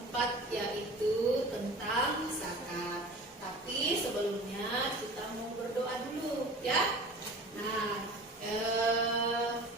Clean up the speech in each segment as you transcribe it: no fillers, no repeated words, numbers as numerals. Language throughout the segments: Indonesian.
keempat yaitu tentang zakat. Tapi sebelumnya kita mau berdoa dulu ya. Nah,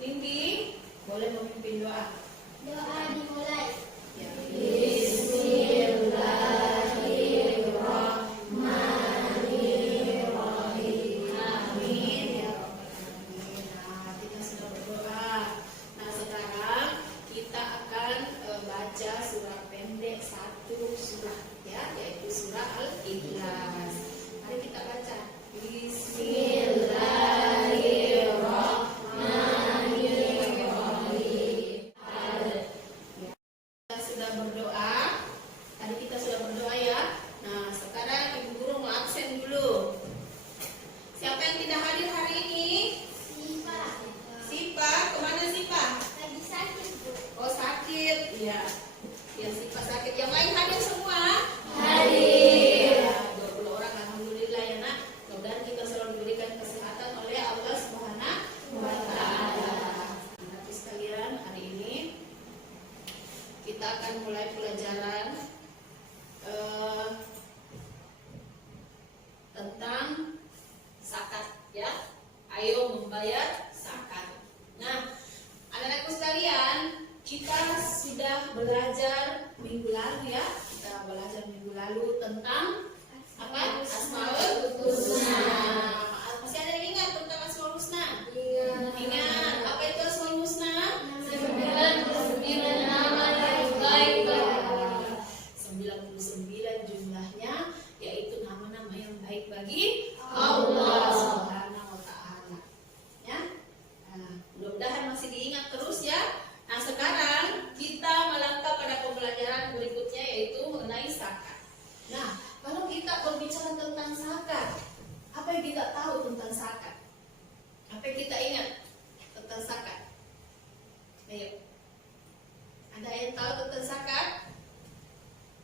Nindi boleh memimpin doa. Doa dimulai. Ya. Bismillahirrahmanirrahim. Amin ya rabbal alamin. Nah, kita sudah berdoa. Nah, sekarang kita akan baca surah pendek satu surah ya, yaitu surah Al-Ikhlas. Mari kita baca. Bismillahirrahmanirrahim. Kita sudah berdoa. Tadi kita sudah berdoa ya. Nah, sekarang Ibu Guru mau absen dulu. Siapa yang tidak hadir hari ini? Sipa. Sipa, kemana Sipa? Lagi sakit, Bu. Oh, sakit. Iya. Ya, Sipa sakit. Yang lain hadir semua? Hadir. Ya, 20 orang, alhamdulillah ya nak. Mudah-mudahan kita selalu diberikan kesehatan oleh Allah Subhanahu wa taala. Anak sekalian, hari ini kita akan mulai pelajaran tentang zakat ya. Ayo membayar zakat. Nah, anak-anakku sekalian, kita sudah belajar minggu lalu ya. Kita belajar minggu lalu tentang apa? Asmaul Husna. Masih ada yang ingat tentang Asmaul Husna? Ingat. Apa itu Asmaul Husna? 99 nama yang baik. 99 jumlahnya, yaitu nama-nama yang baik bagi Allah Subhanahu wa taala. Ya. Nah, mudah-mudahan masih diingat terus ya. Nah, sekarang kita melangkah pada pembelajaran berikutnya, yaitu mengenai zakat. Nah, kalau kita berbicara tentang zakat, apa yang kita tahu tentang zakat? Apa yang kita ingat tentang zakat? Ayo. Ada yang tahu tentang zakat?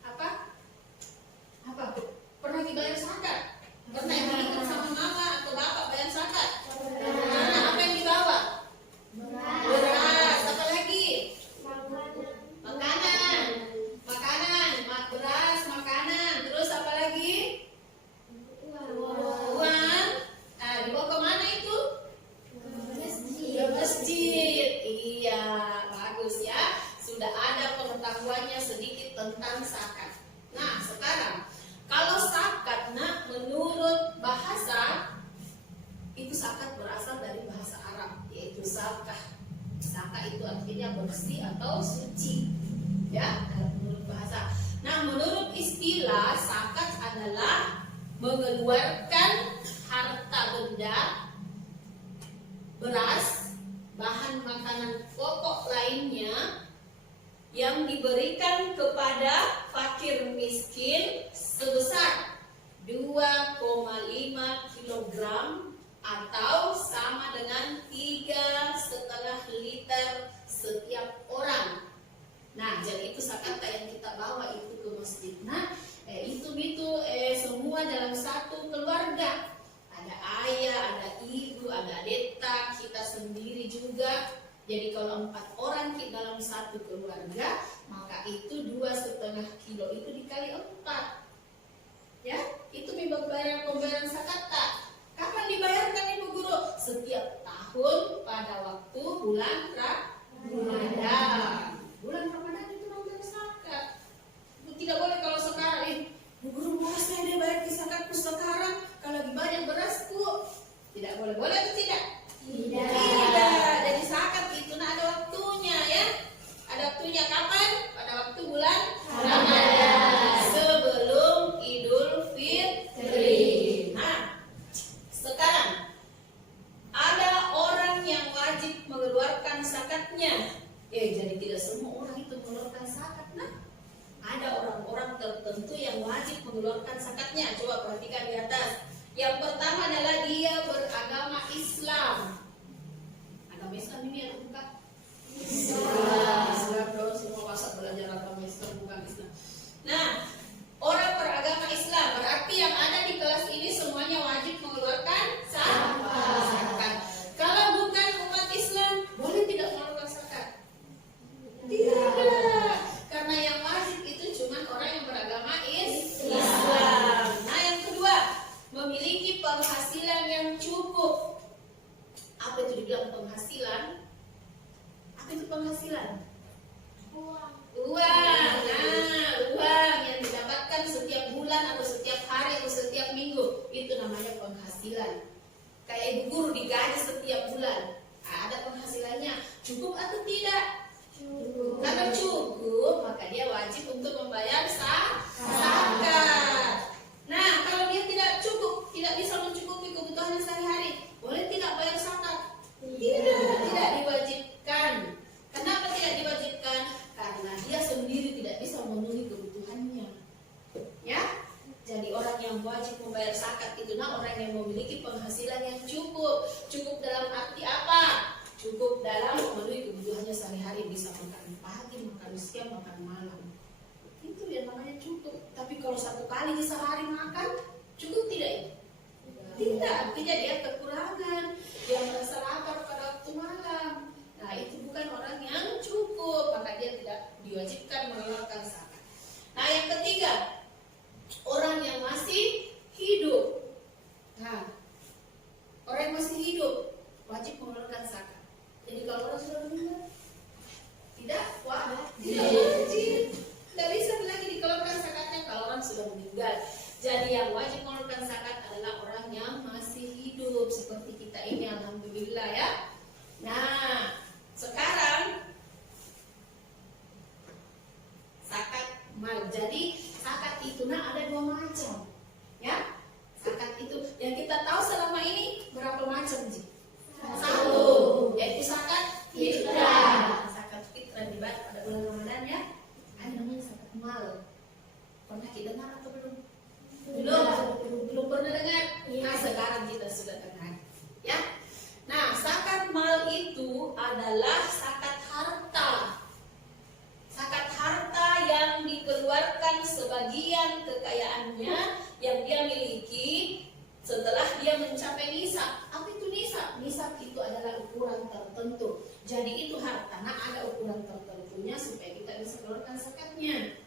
Apa? Apa? Pernah dibayar zakat? Pernah diingat sama mama atau bapak bayar zakat? Nah, apa yang dibawa? Beras. Apa lagi? Makanan. Beras, makanan. Terus apa lagi? Uang. Nah, dibawa ke mana itu? Ke masjid. Iya, bagus ya. Sudah ada pengetahuannya sedikit tentang zakat. Nah, sekarang kalau zakat, nah, menurut bahasa itu zakat berasal dari bahasa Arab, yaitu zakah. Zakah itu artinya bersih atau suci. Ya, menurut bahasa. Nah, menurut istilah zakat adalah mengeluarkan harta benda, beras, bahan makanan pokok lainnya yang diberikan kepada fakir miskin sebesar 2,5 kg atau sama dengan 3,5 liter setiap orang. Nah, jadi itu zakat yang kita bawa itu ke masjid. Nah, itu semua dalam satu keluarga. Ada ayah, ada ibu, ada adeta, kita sendiri juga. Jadi kalau 4 orang dalam satu keluarga, maka itu 2,5 kilo itu dikali 4. Ya, itu pembayaran zakat tak? Kapan dibayarkan Ibu Guru? Setiap tahun pada waktu bulan Ramadan. Bulan Ramadan itu membayar zakat. Tidak boleh kalau sekarang, Bu Guru berasnya dia bayar zakatku sekarang, kalau lagi banyak berasku. Tidak boleh. Boleh atau tidak? Tidak. Jadi zakat itu ada waktunya ya. Ada waktunya kapan? Pada waktu bulan Ramadan. Sebelum Idul Fitri. Nah, sekarang ada orang yang wajib mengeluarkan zakatnya. Jadi tidak semua orang itu mengeluarkan zakat. Nah, ada orang-orang tertentu yang wajib mengeluarkan zakatnya. Coba perhatikan di atas. Yang pertama adalah dia beragama Islam. Agama Islam ini ada bukan? Islam dong, semua masa belajar agama Islam bukan Islam. Nah, orang beragama Islam berarti yang ada di kelas ini semuanya wajib mengeluarkan zakat. Kalau bukan umat Islam, boleh tidak mengeluarkan zakat? Tidak, karena yang wajib itu cuma itulah orang yang memiliki penghasilan yang cukup. Cukup dalam arti apa? Cukup dalam memenuhi kebutuhannya sehari-hari, bisa makan pagi, makan siang, makan malam. Itu yang namanya cukup. Tapi kalau satu kali di sehari makan, cukup tidak itu? Tidak, artinya dia kekurangan. Dia merasa lapar pada waktu malam. Nah, itu bukan orang yang cukup, maka dia tidak diwajibkan mengeluarkan zakat. Nah, yang ketiga, orang yang masih hidup. Nah, orang yang masih hidup wajib mengeluarkan zakat. Jadi kalau orang sudah meninggal, tidak wajib. Tidak bisa lagi dikeluarkan zakatnya kalau orang sudah meninggal. Jadi yang wajib mengeluarkan zakat adalah orang yang masih hidup seperti kita ini, alhamdulillah ya. Nah, sekarang zakat mal. Jadi zakat itu ada dua macam, ya. Zakat itu yang kita tahu selama ini berapa macam sih? Satu, yaitu zakat fitrah. Zakat fitrah dibahas pada bulan Ramadan ya. Ada namanya zakat mal. Pernah kita dengar atau belum? Belum pernah dengar. Nah, sekarang kita sudah dengar, ya. Nah, zakat mal itu adalah zakat harta. Zakat harta yang dikeluarkan sebagian kekayaannya yang dia miliki setelah dia mencapai nisab. Apa itu nisab? Nisab itu adalah ukuran tertentu. Jadi itu harta, nah ada ukuran tertentunya supaya kita bisa keluarkan zakatnya.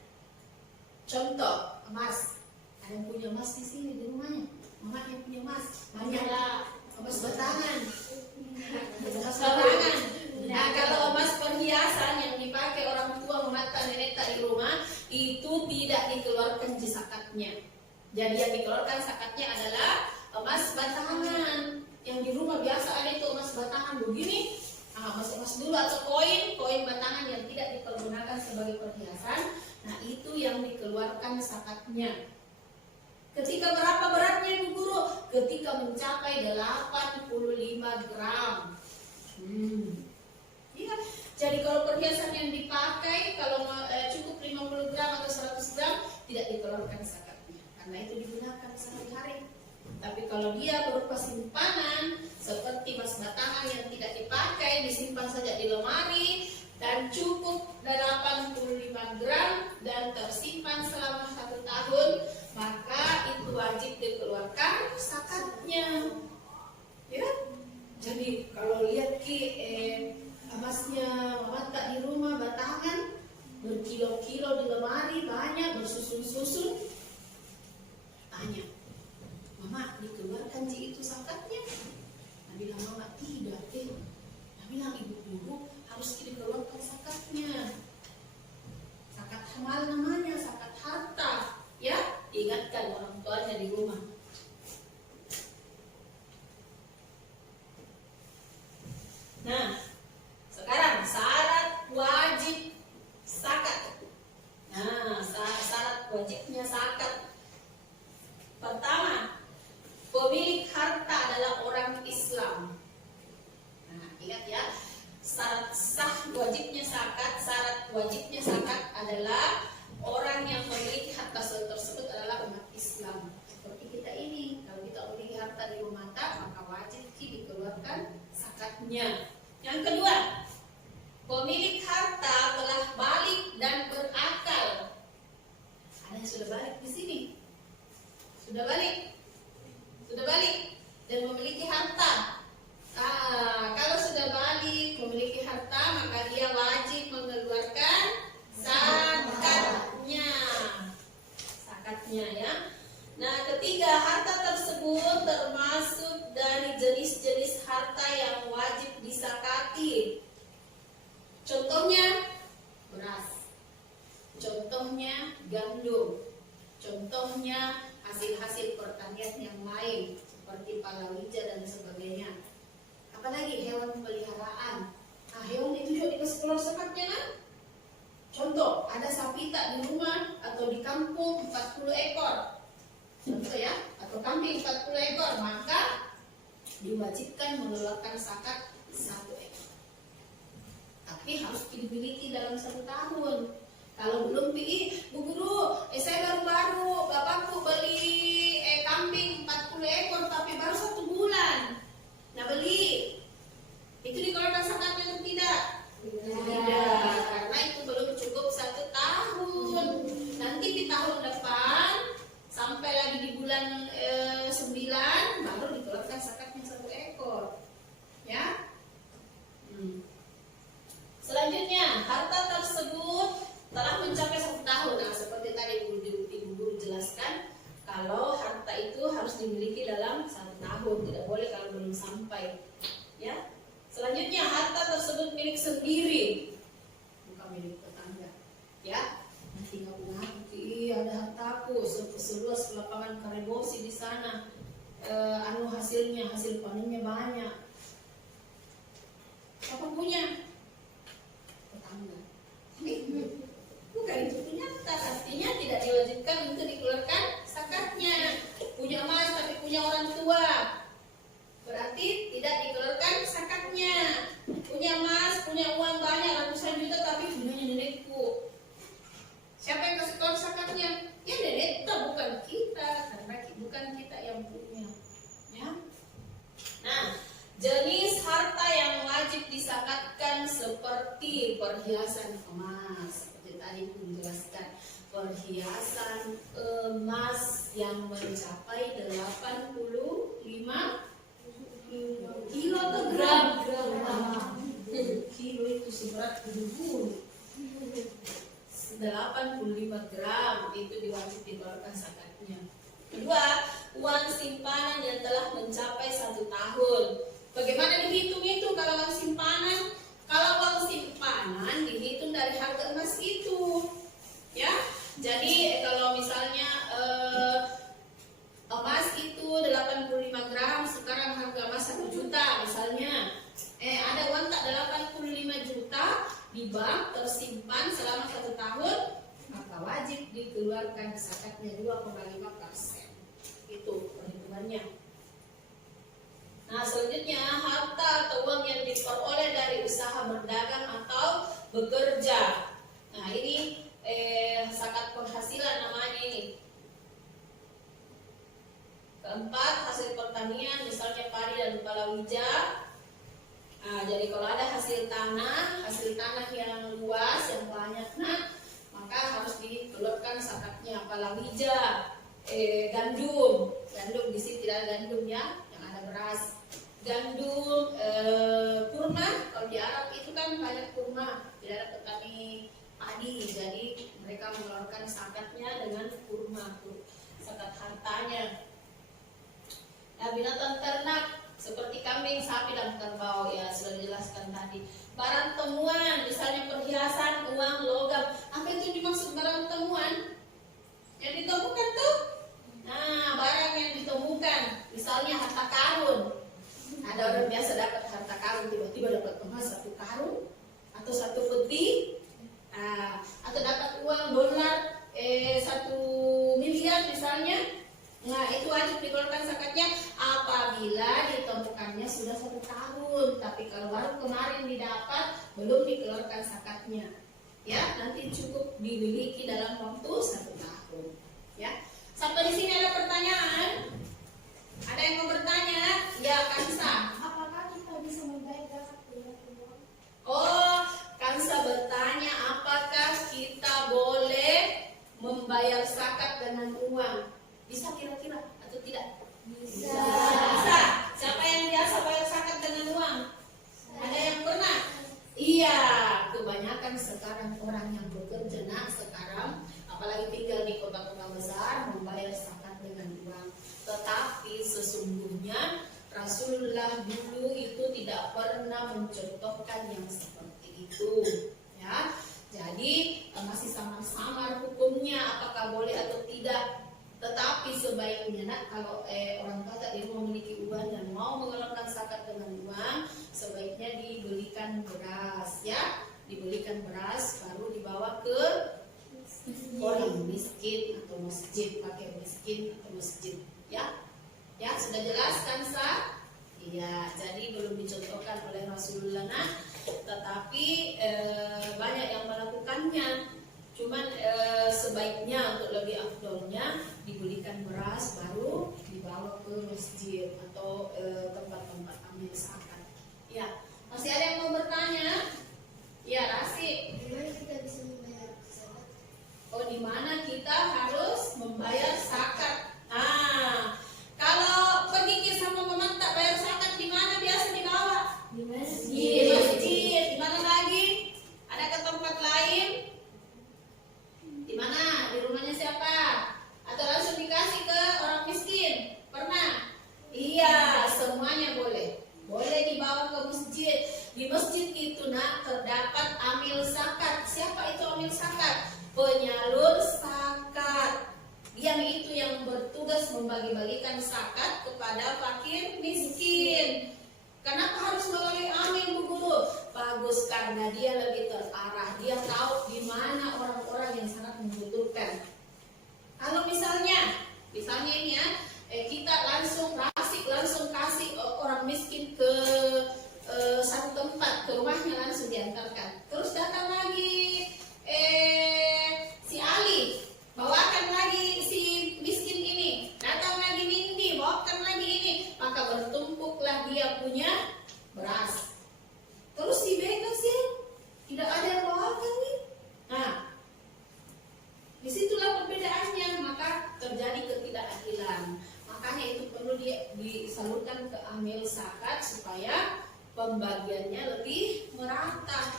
Contoh, emas. Ada yang punya emas di sini di rumahnya. Mama yang punya emas banyak. Emas batangan. Emas batangan. Nah, kalau emas perhiasan yang dipakai orang tua memata nenek di rumah itu tidak dikeluarkan di zakatnya. Jadi yang dikeluarkan zakatnya adalah emas batangan. Yang di rumah biasa ada itu emas batangan begini. Emas dulu atau koin batangan yang tidak dipergunakan sebagai perhiasan. Nah, itu yang dikeluarkan zakatnya. Ketika berapa beratnya Ibu Guru? Ketika mencapai 85 gram. Ya, jadi kalau perhiasan yang dipakai kalau cukup 50 gram atau 100 gram tidak dikeluarkan zakatnya karena itu digunakan sehari-hari. Tapi kalau dia berupa simpanan seperti emas batangan yang tidak dipakai, disimpan saja di lemari dan cukup 85 gram dan tersimpan selama 1 tahun, maka itu wajib dikeluarkan zakatnya. Ya, jadi kalau lihat emasnya mata di rumah batangan berkilo-kilo di lemari banyak bersusun-susun, tanya, Mama dikeluarkan itu zakatnya? Nah, bilang Mama tidak, Nah, bilang Ibu Guru harus dikeluarkan zakatnya. Zakat hamal namanya, zakat harta. Ya, ingatkan orang tuanya di rumah. Nah, sekarang syarat wajib zakat. Nah, syarat wajibnya zakat. Pertama, pemilik harta adalah orang Islam. Nah, ingat ya, syarat wajibnya zakat adalah orang yang memiliki harta tersebut adalah umat Islam. Seperti kita ini, kalau kita memiliki harta di rumah maka wajib dikeluarkan zakatnya. Yang kedua, pemilik harta telah balik dan berakal. Ada yang sudah balik di sini? Sudah balik dan memiliki harta. Kalau sudah balik memiliki harta, maka dia wajib mengeluarkan zakatnya ya. Nah, ketiga, harta tersebut termasuk dari jenis-jenis harta yang wajib disakati. Contohnya beras, contohnya gandum, contohnya hasil-hasil pertanian yang lain seperti palawija dan sebagainya. Apalagi hewan peliharaan. Nah, hewan itu juga dikasih keluar zakatnya kan? Contoh, ada sapi tak di rumah atau di kampung 40 ekor. Contoh ya, atau kambing 40 ekor, maka diwajibkan mengeluarkan zakat 1 ekor. Tapi harus dimiliki dalam 1 tahun. Kalau belum Bu Guru, saya baru-baru, bapakku beli kambing 40 ekor. harus dimiliki dalam 1 tahun, tidak boleh kalau belum sampai. Ya. Selanjutnya, harta tersebut milik sendiri, bukan milik tetangga. Ya, nanti ngaku-ngaku, ada hartaku seluas lapangan Karebosi di sana. Hasil panennya banyak. Siapa punya? Tetangga. Bukan itu ternyata, artinya tidak diwajibkan untuk dikeluarkan zakatnya. Punya emas tapi punya orang tua, berarti tidak dikeluarkan zakatnya. Punya emas, punya uang banyak ratusan juta tapi punyanya nenekku, siapa yang kasih keluar zakatnya? Ya nenek, bukan kita, karena bukan kita yang punya. Ya. Nah, jenis harta yang wajib disakatkan seperti perhiasan emas, seperti tadi pun jelaskan, perhiasan emas yang mencapai 85 kilo atau gram? Kilo itu seberat 70. 85 gram itu diwajib dikeluarkan zakatnya. Kedua, uang simpanan yang telah mencapai 1 tahun. Bagaimana dihitung itu kalau uang simpanan? Kalau uang simpanan dihitung dari harga emas itu, ya. Jadi kalau misalnya emas itu 85 gram, sekarang harga emas 1 juta misalnya. Ada uang tak 85 juta di bank tersimpan selama 1 tahun, maka wajib dikeluarkan zakatnya 2,5%. Itu perhitungannya. Nah, selanjutnya harta atau uang yang diperoleh dari usaha berdagang atau bekerja. Nah, ini zakat penghasilan namanya ini. Keempat, hasil pertanian, misalnya padi dan palawija. Nah, jadi kalau ada hasil tanah yang luas, yang banyak, maka harus dikeluarkan zakatnya. Palawija, gandum di sini tidak ada gandum ya, yang ada beras. Gandum, kurma, kalau di Arab itu kan banyak kurma, tidak ada petani padi, jadi mereka mengeluarkan zakatnya dengan kurma, zakat hartanya. Nah, binatang ternak seperti kambing, sapi, dan kerbau, ya sudah dijelaskan tadi. Barang temuan, misalnya perhiasan, uang, logam. Apa itu dimaksud barang temuan? Yang ditemukan tuh? Nah, barang yang ditemukan, misalnya harta karun. Ada orang biasa dapat harta karun, tiba-tiba dapat emas 1 karung atau 1 peti, atau dapat uang dolar 1 miliar misalnya. Nah, itu wajib dikeluarkan zakatnya apabila ditemukannya sudah 1 tahun. Tapi kalau baru kemarin didapat, belum dikeluarkan zakatnya. Ya, nanti cukup dimiliki dalam waktu 1 tahun. Ya, sampai di sini ada pertanyaan? Ada yang mau bertanya? Ya, Kansa. Apakah kita bisa membayar zakat dengan uang? Oh, Kansa bertanya apakah kita boleh membayar zakat dengan uang? Bisa kira-kira atau tidak? Bisa. Bisa. Siapa yang biasa bayar zakat dengan uang? Ada yang pernah? Iya, kebanyakan sekarang orang yang bekerja sekarang, apalagi tinggal di kota-kota besar, membayar zakat dengan uang. Tetapi sesungguhnya Rasulullah dulu itu tidak pernah mencontohkan yang seperti itu, ya. Jadi masih samar-samar hukumnya apakah boleh atau tidak. Tetapi sebaiknya kalau orang tua di rumah memiliki uang dan mau mengeluarkan zakat dengan uang, sebaiknya dibelikan beras, ya, dibelikan beras baru dibawa ke orang miskin atau masjid, pakai miskin atau masjid, ya, ya sudah jelas kan sah? Iya, jadi belum dicontohkan oleh Rasulullah, tetapi banyak yang melakukannya. Cuman sebaiknya untuk lebih afdolnya dibelikan beras baru dibawa ke masjid atau tempat-tempat ambil zakat. Ya, masih ada yang mau bertanya? Ya, Rasif. Di mana kita bisa membayar zakat? Oh, di mana kita harus membayar zakat? Nah, kalau pergi sama mama tak bayar zakat, di mana biasa dibawa? Di masjid. Di masjid. Di mana lagi? Ada ke tempat lain? Di mana? Di rumahnya siapa? Atau langsung dikasih ke orang miskin? Pernah membagi-bagikan zakat kepada fakir miskin. Kenapa harus melalui amil, Bu Guru? Bagus, karena dia lebih terarah. Dia tahu di mana orang-orang yang sangat membutuhkan. Kalau misalnya ini ya, kita langsung kasih orang miskin ke satu tempat, ke rumahnya langsung diantarkan. Terus datang lagi si Ali, bawakan lagi si miskin ini. Datang lagi Nindi, bawakan lagi ini. Maka bertumpuklah dia punya beras. Terus si Beka sih tidak ada yang bawakan nih. Nah, disitulah perbedaannya, maka terjadi ketidakadilan. Makanya itu perlu disalurkan ke amil zakat supaya pembagiannya lebih merata,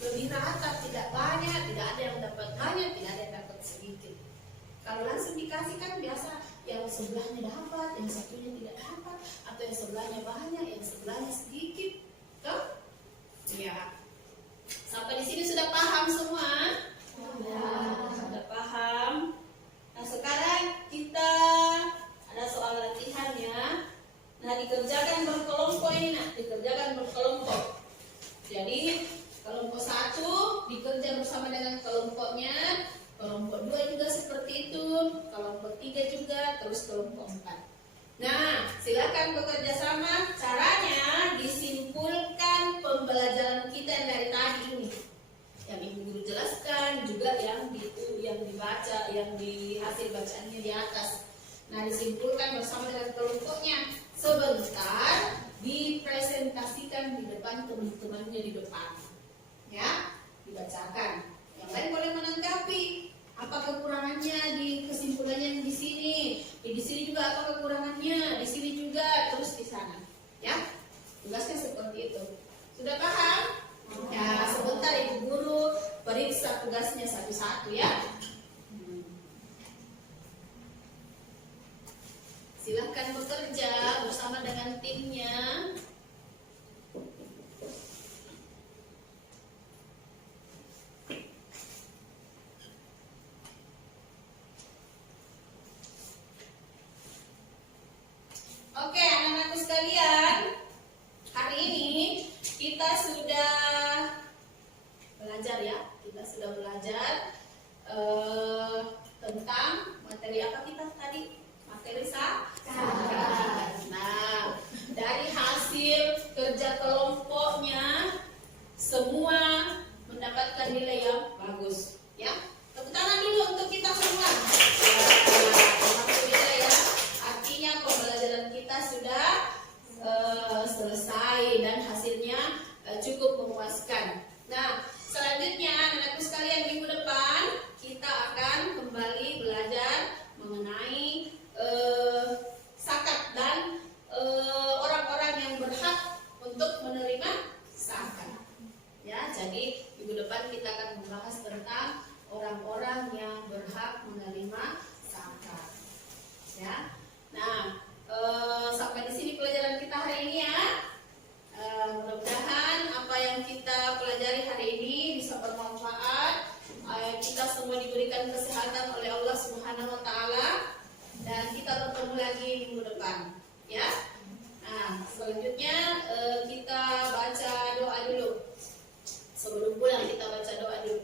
tidak banyak, tidak ada yang dapat banyak, tidak ada yang dapat sedikit. Kalau langsung dikasih kan biasa yang sebelahnya dapat, yang satunya tidak dapat, atau yang sebelahnya banyak, yang sebelahnya sedikit. Tuh? Ya. Sampai di sini sudah paham semua? Sudah paham. Nah, sekarang kita ada soal latihannya. Nah, dikerjakan berkelompok ini, dikerjakan berkelompok. Jadi, kelompok 1 dikerja bersama dengan kelompoknya, kelompok 2 juga seperti itu, kelompok 3 juga, terus kelompok 4. Nah, silakan bekerja sama. Caranya disimpulkan pembelajaran kita yang dari tadi ini. Yang Ibu Guru jelaskan, juga yang dibaca, yang di hasil bacaannya di atas. Nah, disimpulkan bersama dengan kelompoknya. Sebentar dipresentasikan di depan teman-temannya di depan. Ya, dibacakan. Yang lain boleh menanggapi apa kekurangannya di kesimpulannya di sini. Di sini juga apa kekurangannya, di sini juga, terus di sana. Ya, tugasnya seperti itu. Sudah paham? Ya, sebentar Ibu Guru periksa tugasnya satu-satu ya. Silahkan bekerja bersama dengan timnya. Oke, anak-anakku sekalian, hari ini kita sudah belajar ya. Kita sudah belajar tentang materi apa kita tadi? Materi zakat. Nah, dari hasil kerja kelompoknya semua mendapatkan nilai yang bagus, ya. Tepuk tangan dulu untuk kita semua. Alhamdulillah ya. Artinya pembelajaran kita sudah selesai dan hasilnya cukup memuaskan. Nah, selanjutnya anak-anakku sekalian, minggu depan kita akan kembali belajar mengenai zakat dan orang-orang yang berhak untuk menerima zakat. Ya, jadi minggu depan kita akan membahas tentang orang-orang yang berhak menerima zakat. Ya, nah sampai di sini pelajaran kita hari ini ya. Mudah-mudahan apa yang kita pelajari hari ini bisa bermanfaat. Kita semua diberikan kesehatan oleh Allah Subhanahu Wa Taala. Dan kita bertemu lagi minggu depan, ya. Nah, selanjutnya kita baca doa dulu. Sebelum pulang kita baca doa dulu.